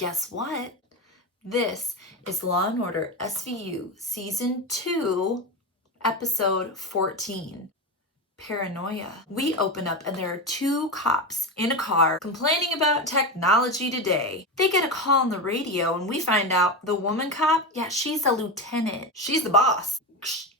guess what? This is Law & Order SVU Season 2, Episode 14, Paranoia. We open up and there are two cops in a car complaining about technology today. They get a call on the radio and we find out the woman cop, yeah, she's a lieutenant. She's the boss.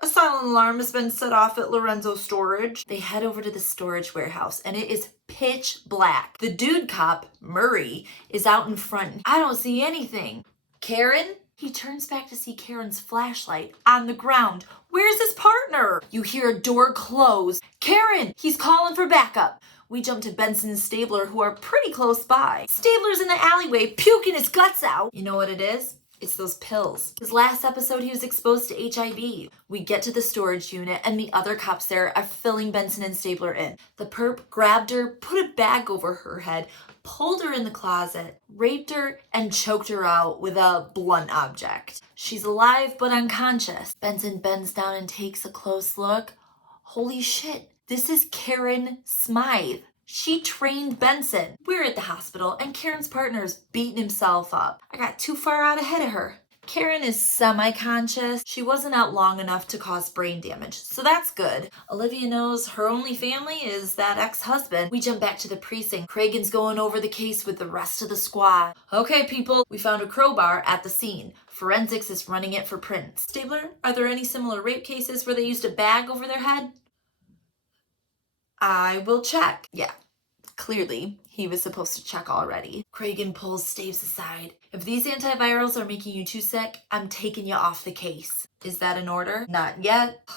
A silent alarm has been set off at Lorenzo's storage. They head over to the storage warehouse and it is pitch black. The dude cop, Murray, is out in front. I don't see anything. Karen? He turns back to see Karen's flashlight on the ground. Where's his partner? You hear a door close. Karen! He's calling for backup. We jump to Benson and Stabler, who are pretty close by. Stabler's in the alleyway, puking his guts out. You know what it is? It's those pills. His last episode, he was exposed to HIV. We get to the storage unit and the other cops there are filling Benson and Stabler in. The perp grabbed her, put a bag over her head, pulled her in the closet, raped her, and choked her out with a blunt object. She's alive but unconscious. Benson bends down and takes a close look. Holy shit, this is Karen Smythe. She trained Benson. We're at the hospital and Karen's partner's beating himself up. I got too far out ahead of her. Karen is semi-conscious. She wasn't out long enough to cause brain damage, so that's good. Olivia knows her only family is that ex-husband. We jump back to the precinct. Cragen's going over the case with the rest of the squad. Okay, people, we found a crowbar at the scene. Forensics is running it for prints. Stabler, are there any similar rape cases where they used a bag over their head? I will check. Yeah, clearly he was supposed to check already. Cragen pulls Staves aside. If these antivirals are making you too sick, I'm taking you off the case. Is that an order? Not yet.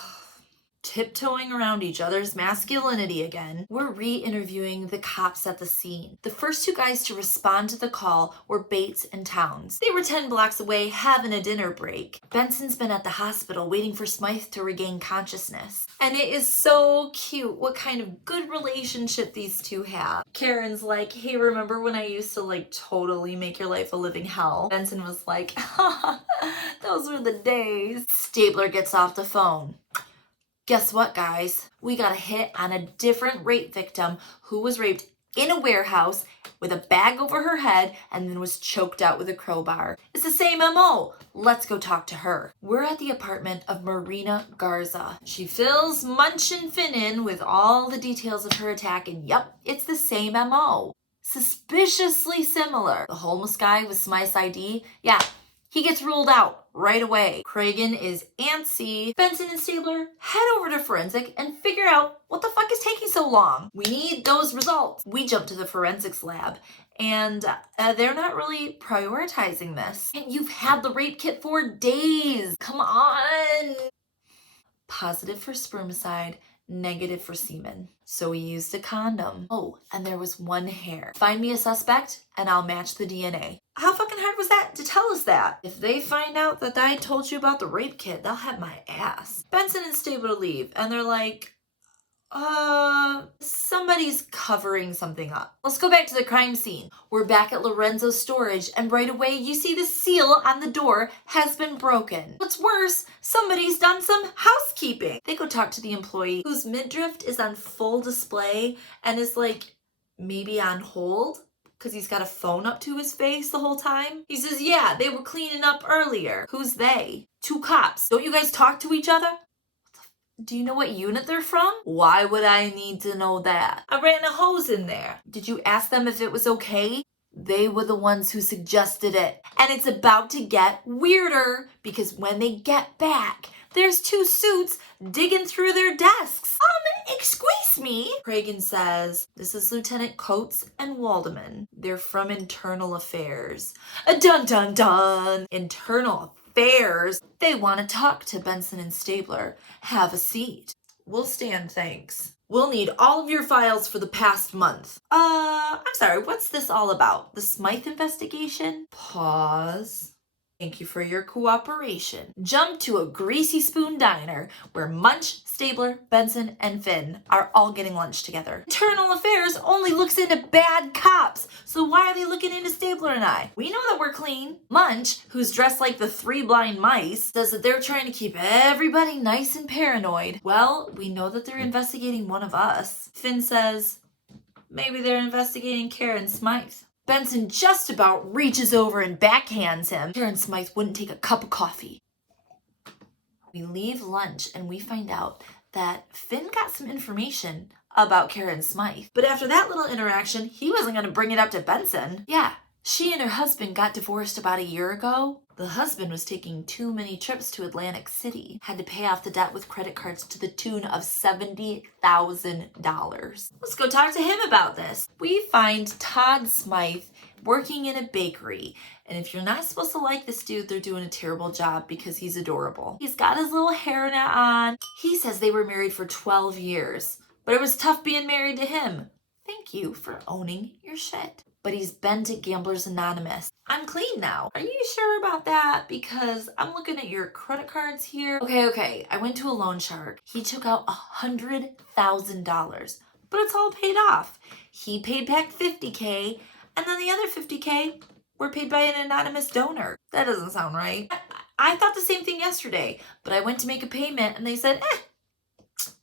Tiptoeing around each other's masculinity again. We're re-interviewing the cops at the scene. The first two guys to respond to the call were Bates and Towns. They were 10 blocks away having a dinner break. Benson's been at the hospital waiting for Smythe to regain consciousness. And it is so cute what kind of good relationship these two have. Karen's like, hey, remember when I used to totally make your life a living hell? Benson was like, haha, those were the days. Stabler gets off the phone. Guess what, guys? We got a hit on a different rape victim who was raped in a warehouse with a bag over her head and then was choked out with a crowbar. It's the same MO. Let's go talk to her. We're at the apartment of Marina Garza. She fills Munch and Finn in with all the details of her attack, and yep, it's the same MO. Suspiciously similar. The homeless guy with Smythe's ID, yeah, he gets ruled out right away. Cragen is antsy. Benson and Stabler head over to forensic and figure out what the fuck is taking so long. We need those results. We jump to the forensics lab and they're not really prioritizing this. And you've had the rape kit for days. Come on. Positive for spermicide, negative for semen. So we used a condom. Oh, and there was one hair. Find me a suspect and I'll match the DNA. How fucking hard was that to tell us that? If they find out that I told you about the rape kit, they'll have my ass. Benson and Stabler leave and they're like, somebody's covering something up. Let's go back to the crime scene. We're back at Lorenzo's storage and right away you see the seal on the door has been broken. What's worse, somebody's done some housekeeping. They go talk to the employee whose midriff is on full display and is maybe on hold because he's got a phone up to his face the whole time. He says, yeah, they were cleaning up earlier. Who's they? Two cops. Don't you guys talk to each other? Do you know what unit they're from? Why would I need to know that? I ran a hose in there. Did you ask them if it was okay? They were the ones who suggested it. And it's about to get weirder because when they get back, there's two suits digging through their desks. Excuse me. Cragen says, this is Lieutenant Coates and Waldman. They're from Internal Affairs. Dun dun dun. Internal Affairs. They want to talk to Benson and Stabler. Have a seat. We'll stand, thanks. We'll need all of your files for the past month. I'm sorry, what's this all about? The Smythe investigation? Pause. Thank you for your cooperation. Jump to a Greasy Spoon diner where Munch, Stabler, Benson, and Finn are all getting lunch together. Internal Affairs only looks into bad cops, so why are they looking into Stabler and I? We know that we're clean. Munch, who's dressed like the three blind mice, says that they're trying to keep everybody nice and paranoid. Well, we know that they're investigating one of us. Finn says, maybe they're investigating Karen Smythe. Benson just about reaches over and backhands him. Karen Smythe wouldn't take a cup of coffee. We leave lunch and we find out that Finn got some information about Karen Smythe. But after that little interaction, he wasn't going to bring it up to Benson. Yeah, she and her husband got divorced about a year ago. The husband was taking too many trips to Atlantic City, had to pay off the debt with credit cards to the tune of $70,000. Let's go talk to him about this. We find Todd Smythe working in a bakery. And if you're not supposed to like this dude, they're doing a terrible job because he's adorable. He's got his little hairnet on. He says they were married for 12 years, but it was tough being married to him. Thank you for owning your shit. But he's been to Gamblers Anonymous. I'm clean now. Are you sure about that? Because I'm looking at your credit cards here. Okay. I went to a loan shark. He took out $100,000, but it's all paid off. He paid back $50K, and then the other $50K were paid by an anonymous donor. That doesn't sound right. I thought the same thing yesterday, but I went to make a payment and they said,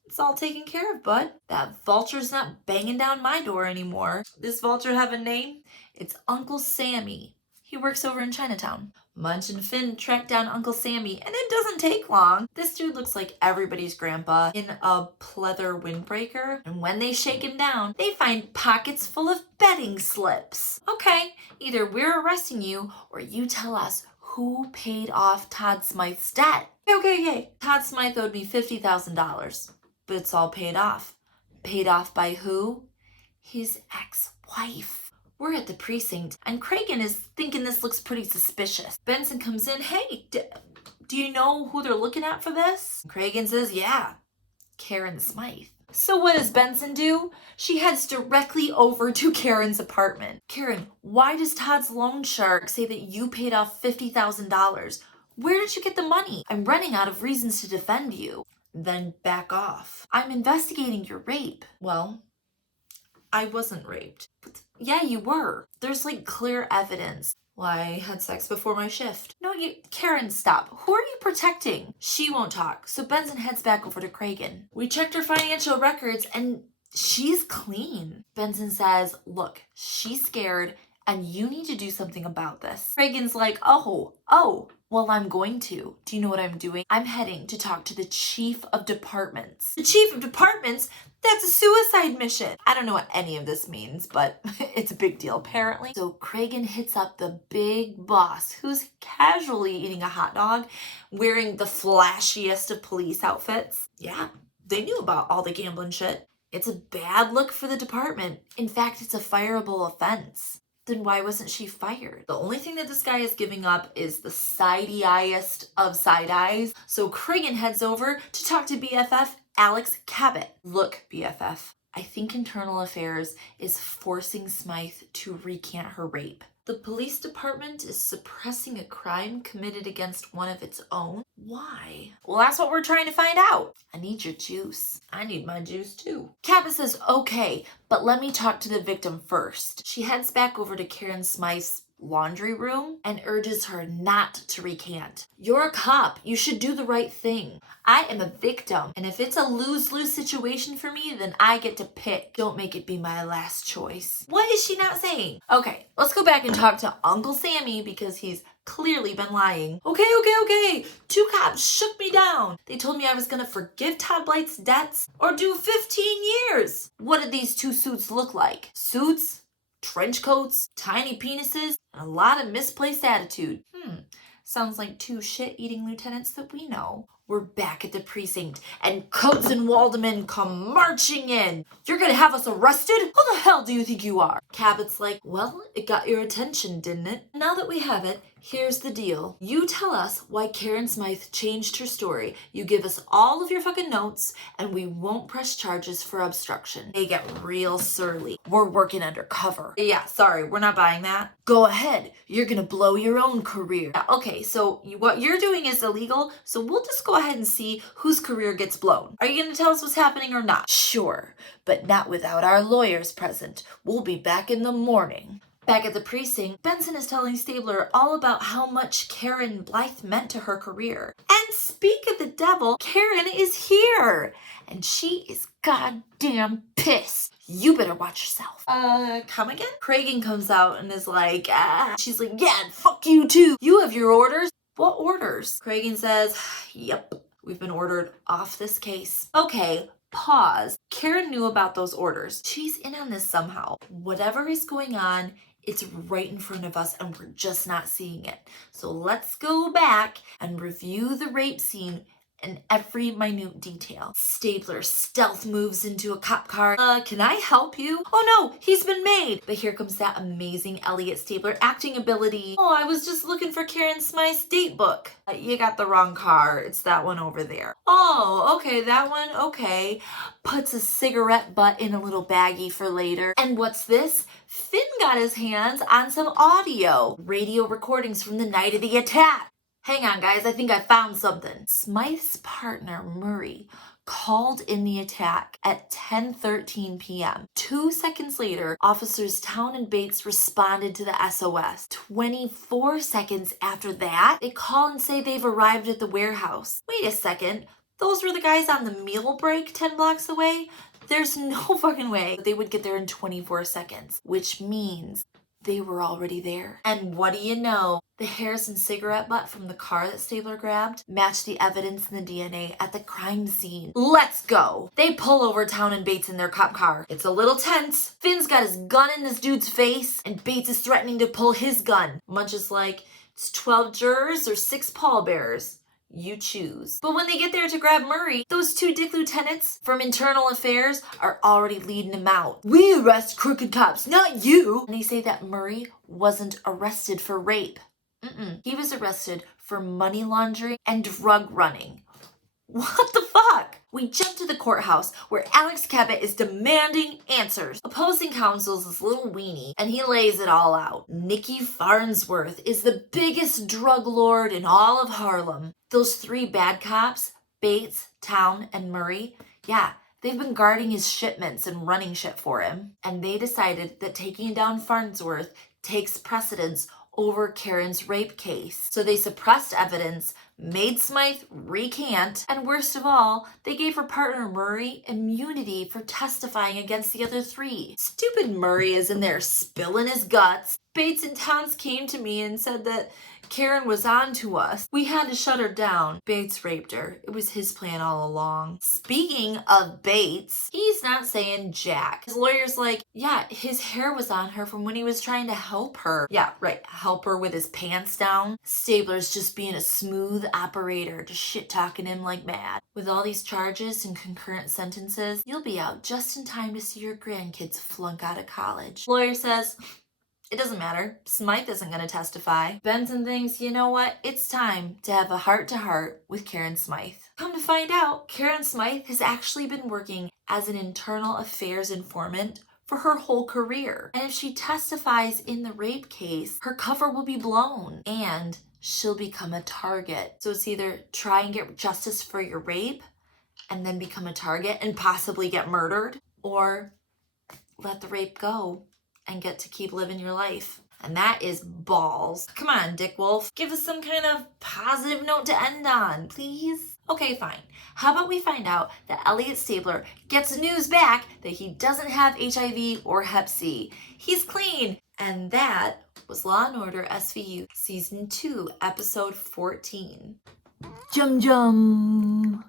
it's all taken care of, bud. That vulture's not banging down my door anymore. This vulture have a name? It's Uncle Sammy. He works over in Chinatown. Munch and Finn track down Uncle Sammy, and it doesn't take long. This dude looks like everybody's grandpa in a pleather windbreaker. And when they shake him down, they find pockets full of betting slips. Okay, either we're arresting you or you tell us who paid off Todd Smythe's debt. Okay. Todd Smythe owed me $50,000. But it's all paid off. Paid off by who? His ex-wife. We're at the precinct, and Cragen is thinking this looks pretty suspicious. Benson comes in, hey, do you know who they're looking at for this? Cragen says, yeah, Karen Smythe. So what does Benson do? She heads directly over to Karen's apartment. Karen, why does Todd's loan shark say that you paid off $50,000? Where did you get the money? I'm running out of reasons to defend you. Then back off. I'm investigating your rape. Well, I wasn't raped. But yeah, you were. There's like clear evidence. Well, I had sex before my shift. No, Karen, stop. Who are you protecting? She won't talk, so Benson heads back over to Cragen. We checked her financial records and she's clean. Benson says, look, she's scared and you need to do something about this. Cragen's like, oh, well, I'm going to. Do you know what I'm doing? I'm heading to talk to the chief of departments. The chief of departments? That's a suicide mission. I don't know what any of this means, but it's a big deal apparently. So Cragen hits up the big boss who's casually eating a hot dog, wearing the flashiest of police outfits. Yeah, they knew about all the gambling shit. It's a bad look for the department. In fact, it's a fireable offense. Then why wasn't she fired? The only thing that this guy is giving up is the sidey-eyest of side eyes. So Cragen heads over to talk to BFF Alex Cabot. Look, BFF, I think Internal Affairs is forcing Smythe to recant her rape. The police department is suppressing a crime committed against one of its own. Why? Well, that's what we're trying to find out. I need your juice. I need my juice too. Cabot says, okay, but let me talk to the victim first. She heads back over to Karen Smythe's laundry room and urges her not to recant. You're a cop. You should do the right thing. I am a victim, and if it's a lose-lose situation for me, then I get to pick. Don't make it be my last choice. What is she not saying? Okay, let's go back and talk to Uncle Sammy because he's clearly been lying. Okay. 2 cops shook me down. They told me I was gonna forgive Todd Blight's debts or do 15 years. What did these 2 suits look like? Suits? Trench coats, tiny penises, and a lot of misplaced attitude. Sounds like 2 shit-eating lieutenants that we know. We're back at the precinct, and Coates and Waldman come marching in. You're gonna have us arrested? Who the hell do you think you are? Cabot's like, well, it got your attention, didn't it? Now that we have it, here's the deal. You tell us why Karen Smythe changed her story. You give us all of your fucking notes, and we won't press charges for obstruction. They get real surly. We're working undercover. Yeah, sorry, we're not buying that. Go ahead. You're gonna blow your own career. Okay, so what you're doing is illegal, so we'll just go ahead and see whose career gets blown. Are you gonna tell us what's happening or not? Sure, but not without our lawyers present. We'll be back in the morning. Back at the precinct, Benson is telling Stabler all about how much Karen Blythe meant to her career. And speak of the devil, Karen is here. And she is goddamn pissed. You better watch yourself. Come again? Cragen comes out and is like, ah. She's like, yeah, fuck you too. You have your orders. What orders? Cragen says, yep, we've been ordered off this case. Okay, pause. Karen knew about those orders. She's in on this somehow. Whatever is going on, it's right in front of us and we're just not seeing it. So let's go back and review the rape scene in every minute detail. Stabler stealth moves into a cop car. Can I help you? Oh no, he's been made. But here comes that amazing Elliot Stabler acting ability. Oh, I was just looking for Karen Smythe's date book. You got the wrong car. It's that one over there. Oh, okay, that one, okay. Puts a cigarette butt in a little baggie for later. And what's this? Finn got his hands on some audio. Radio recordings from the night of the attack. Hang on, guys, I think I found something. Smythe's partner, Murray, called in the attack at 10:13 p.m. 2 seconds later, officers Town and Bates responded to the SOS. 24 seconds after that, they call and say they've arrived at the warehouse. Wait a second, those were the guys on the meal break 10 blocks away? There's no fucking way they would get there in 24 seconds, which means they were already there. And what do you know? The hairs and cigarette butt from the car that Stabler grabbed match the evidence in the DNA at the crime scene. Let's go! They pull over Town and Bates in their cop car. It's a little tense. Finn's got his gun in this dude's face, and Bates is threatening to pull his gun. Much as like, it's 12 jurors or 6 pallbearers. You choose. But when they get there to grab Murray, those 2 dick lieutenants from internal affairs are already leading him out. We arrest crooked cops, not you! And they say that Murray wasn't arrested for rape. He was arrested for money laundering and drug running. What the fuck? We jump to the courthouse where Alex Cabot is demanding answers. Opposing counsel's this little weenie and he lays it all out. Nicky Farnsworth is the biggest drug lord in all of Harlem. Those 3 bad cops, Bates, Town, and Murray, yeah, they've been guarding his shipments and running shit for him. And they decided that taking down Farnsworth takes precedence over Karen's rape case. So they suppressed evidence, made Smythe recant, and worst of all, they gave her partner Murray immunity for testifying against the other 3. Stupid Murray is in there spilling his guts. Bates and Towns came to me and said that Karen was on to us. We had to shut her down. Bates raped her. It was his plan all along. Speaking of Bates, he's not saying jack. His lawyer's like, yeah, his hair was on her from when he was trying to help her. Yeah, right, help her with his pants down. Stabler's just being a smooth operator, just shit-talking him like mad. With all these charges and concurrent sentences, you'll be out just in time to see your grandkids flunk out of college. Lawyer says, it doesn't matter. Smythe isn't going to testify. Benson thinks, you know what? It's time to have a heart-to-heart with Karen Smythe. Come to find out, Karen Smythe has actually been working as an internal affairs informant for her whole career. And if she testifies in the rape case, her cover will be blown and she'll become a target. So it's either try and get justice for your rape and then become a target and possibly get murdered, or let the rape go and get to keep living your life. And that is balls. Come on, Dick Wolf. Give us some kind of positive note to end on, please. Okay, fine. How about we find out that Elliot Stabler gets news back that he doesn't have HIV or Hep C. He's clean. And that was Law & Order SVU Season 2, Episode 14. Jum jum.